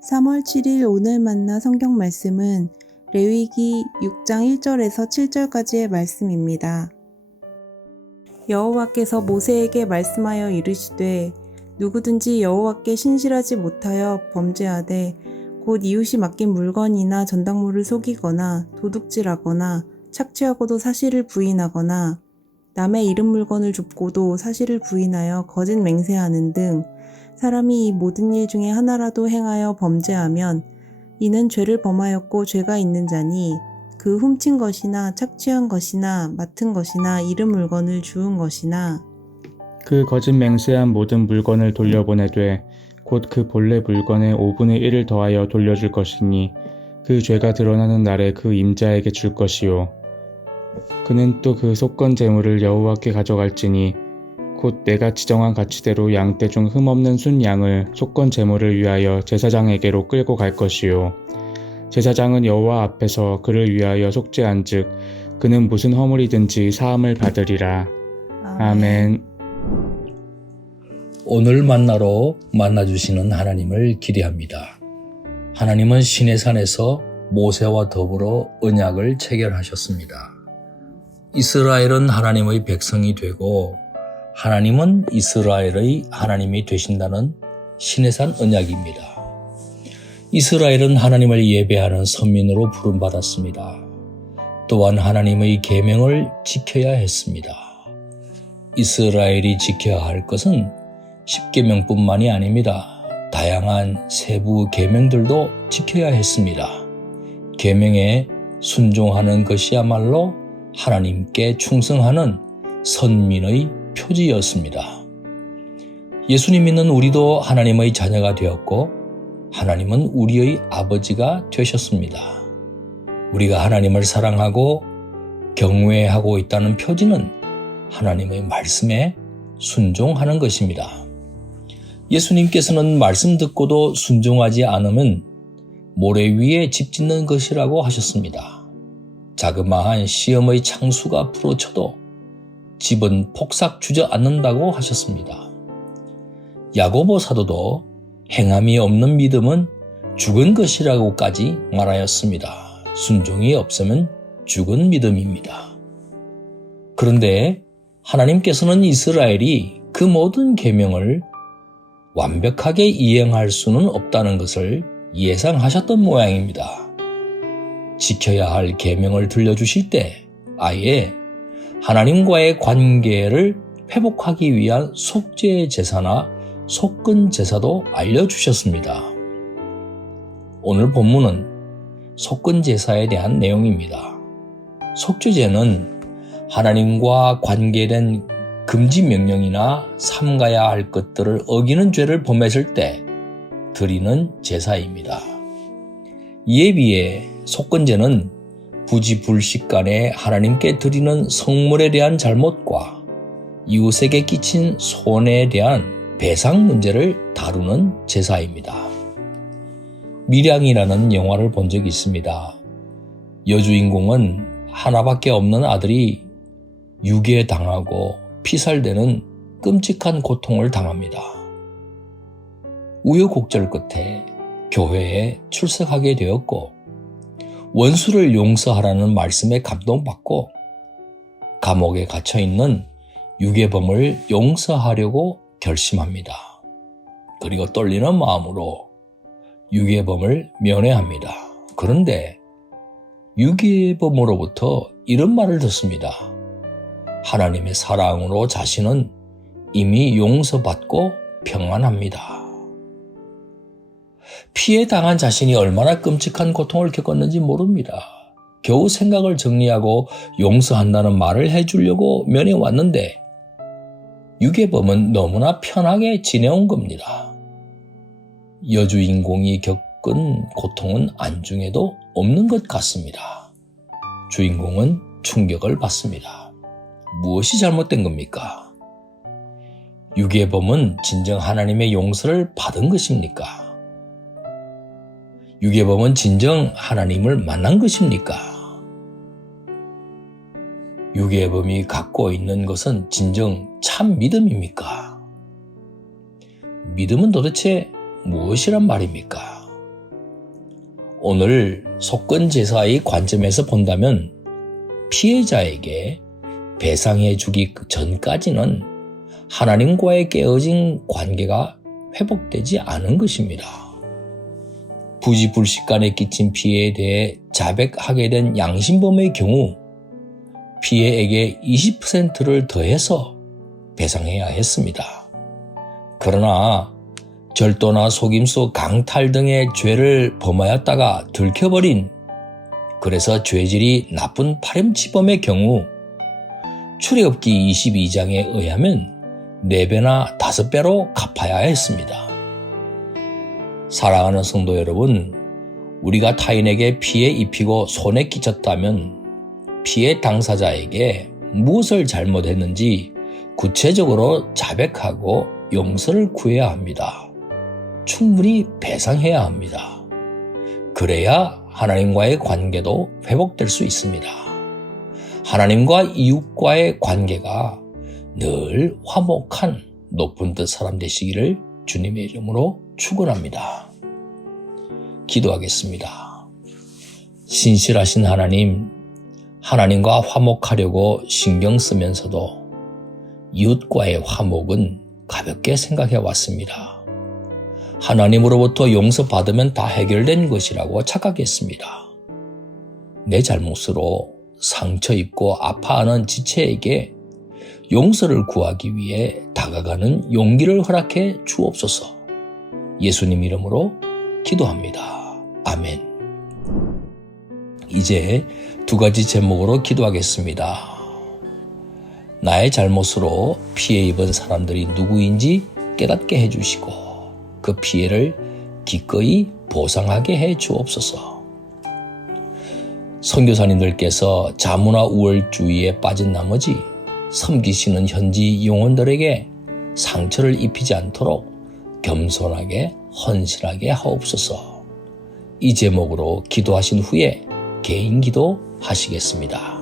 3월 7일 오늘 만나 성경 말씀은 레위기 6장 1절에서 7절까지의 말씀입니다. 여호와께서 모세에게 말씀하여 이르시되 누구든지 여호와께 신실하지 못하여 범죄하되 곧 이웃이 맡긴 물건이나 전당물을 속이거나 도둑질하거나 착취하고도 사실을 부인하거나 남의 잃은 물건을 줍고도 사실을 부인하여 거짓 맹세하는 등 사람이 이 모든 일 중에 하나라도 행하여 범죄하면 이는 죄를 범하였고 죄가 있는 자니 그 훔친 것이나 착취한 것이나 맡은 것이나 잃은 물건을 주운 것이나 그 거짓 맹세한 모든 물건을 돌려보내되 곧 그 본래 물건의 5분의 1을 더하여 돌려줄 것이니 그 죄가 드러나는 날에 그 임자에게 줄 것이요 그는 또 그 속건 제물을 여호와께 가져갈지니 곧 내가 지정한 가치대로 양떼 중 흠없는 순 양을 속건 제물을 위하여 제사장에게로 끌고 갈 것이요 제사장은 여호와 앞에서 그를 위하여 속죄한즉 그는 무슨 허물이든지 사함을 받으리라. 아멘. 오늘 만나러 만나주시는 하나님을 기대합니다. 하나님은 시내산에서 모세와 더불어 언약을 체결하셨습니다. 이스라엘은 하나님의 백성이 되고 하나님은 이스라엘의 하나님이 되신다는 시내산 언약입니다. 이스라엘은 하나님을 예배하는 선민으로 부름받았습니다. 또한 하나님의 계명을 지켜야 했습니다. 이스라엘이 지켜야 할 것은 10계명뿐만이 아닙니다. 다양한 세부 계명들도 지켜야 했습니다. 계명에 순종하는 것이야말로 하나님께 충성하는 선민의 표지였습니다. 예수님 믿는 우리도 하나님의 자녀가 되었고 하나님은 우리의 아버지가 되셨습니다. 우리가 하나님을 사랑하고 경외하고 있다는 표지는 하나님의 말씀에 순종하는 것입니다. 예수님께서는 말씀 듣고도 순종하지 않으면 모래 위에 집 짓는 것이라고 하셨습니다. 자그마한 시험의 창수가 부러쳐도 집은 폭삭 주저앉는다고 하셨습니다. 야고보 사도도 행함이 없는 믿음은 죽은 것이라고까지 말하였습니다. 순종이 없으면 죽은 믿음입니다. 그런데 하나님께서는 이스라엘이 그 모든 계명을 완벽하게 이행할 수는 없다는 것을 예상하셨던 모양입니다. 지켜야 할 계명을 들려주실 때 아예 하나님과의 관계를 회복하기 위한 속죄 제사나 속건 제사도 알려주셨습니다. 오늘 본문은 속건 제사에 대한 내용입니다. 속죄제는 하나님과 관계된 금지 명령이나 삼가야 할 것들을 어기는 죄를 범했을 때 드리는 제사입니다. 이에 비해 속건제는 부지불식간에 하나님께 드리는 성물에 대한 잘못과 이웃에게 끼친 손해에 대한 배상 문제를 다루는 제사입니다. 밀양이라는 영화를 본 적이 있습니다. 여주인공은 하나밖에 없는 아들이 유괴당하고 피살되는 끔찍한 고통을 당합니다. 우여곡절 끝에 교회에 출석하게 되었고 원수를 용서하라는 말씀에 감동받고 감옥에 갇혀있는 유괴범을 용서하려고 결심합니다. 그리고 떨리는 마음으로 유괴범을 면회합니다. 그런데 유괴범으로부터 이런 말을 듣습니다. 하나님의 사랑으로 자신은 이미 용서받고 평안합니다. 피해 당한 자신이 얼마나 끔찍한 고통을 겪었는지 모릅니다. 겨우 생각을 정리하고 용서한다는 말을 해주려고 면회 왔는데 유괴범은 너무나 편하게 지내온 겁니다. 여주인공이 겪은 고통은 안중에도 없는 것 같습니다. 주인공은 충격을 받습니다. 무엇이 잘못된 겁니까? 유괴범은 진정 하나님의 용서를 받은 것입니까? 유괴범은 진정 하나님을 만난 것입니까? 유괴범이 갖고 있는 것은 진정 참 믿음입니까? 믿음은 도대체 무엇이란 말입니까? 오늘 속건제사의 관점에서 본다면 피해자에게 배상해 주기 전까지는 하나님과의 깨어진 관계가 회복되지 않은 것입니다. 부지불식간에 끼친 피해에 대해 자백하게 된 양심범의 경우 피해액의 20%를 더해서 배상해야 했습니다. 그러나 절도나 속임수, 강탈 등의 죄를 범하였다가 들켜버린, 그래서 죄질이 나쁜 파렴치범의 경우 출애굽기 22장에 의하면 4배나 5배로 갚아야 했습니다. 사랑하는 성도 여러분, 우리가 타인에게 피해 입히고 손해 끼쳤다면 피해 당사자에게 무엇을 잘못했는지 구체적으로 자백하고 용서를 구해야 합니다. 충분히 배상해야 합니다. 그래야 하나님과의 관계도 회복될 수 있습니다. 하나님과 이웃과의 관계가 늘 화목한 높은 뜻 사람 되시기를 주님의 이름으로 축원합니다. 기도하겠습니다. 신실하신 하나님, 하나님과 화목하려고 신경 쓰면서도 이웃과의 화목은 가볍게 생각해 왔습니다. 하나님으로부터 용서받으면 다 해결된 것이라고 착각했습니다. 내 잘못으로 상처 입고 아파하는 지체에게 용서를 구하기 위해 다가가는 용기를 허락해 주옵소서. 예수님 이름으로 기도합니다. 아멘. 이제 2가지 제목으로 기도하겠습니다. 나의 잘못으로 피해 입은 사람들이 누구인지 깨닫게 해주시고 그 피해를 기꺼이 보상하게 해 주옵소서. 선교사님들께서 자문화 우월주의에 빠진 나머지 섬기시는 현지 용원들에게 상처를 입히지 않도록 겸손하게 헌신하게 하옵소서. 이 제목으로 기도하신 후에 개인 기도 하시겠습니다.